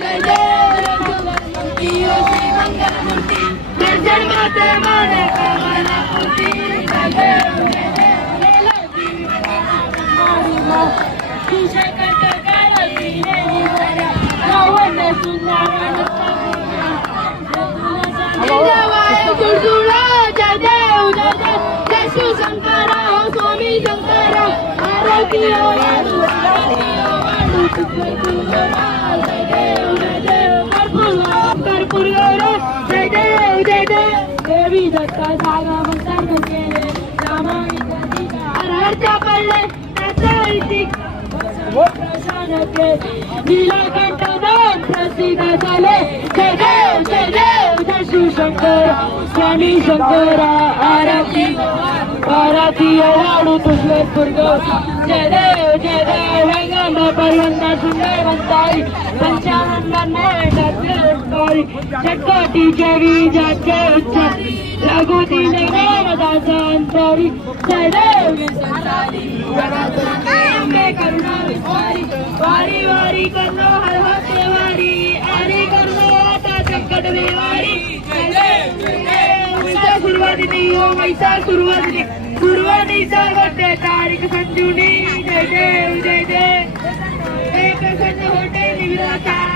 जय जय मंगलमूर्ती जन्माते माने कामना पूर्ती जय शिव शंकरा हो स्वामी शंकरा आरती कर्पूर जय देव देवी दत्ता जागा मंत्र केले रामाच्या पडले नीलकंठ नाम प्रसिद्ध झाले जय देव जय शिव शंकर स्वामी शंकरा आरती वाढू तुझे दुर्ग जय देव वेंगंगा पर्वंता सुंदर वंताई पंचानंदारी षटकोटीचे विजाचे उच्चारी लघुती नामदाचा अंतरी जय देव करुणा विस्तारी वारी वारी करो हर होते वारी आरी करो आता संकट विवारी सुरुवाती नहीं हो वैसा सुरुवातीचा होते तारीख संजुनी जय देव एक संज होते निविदा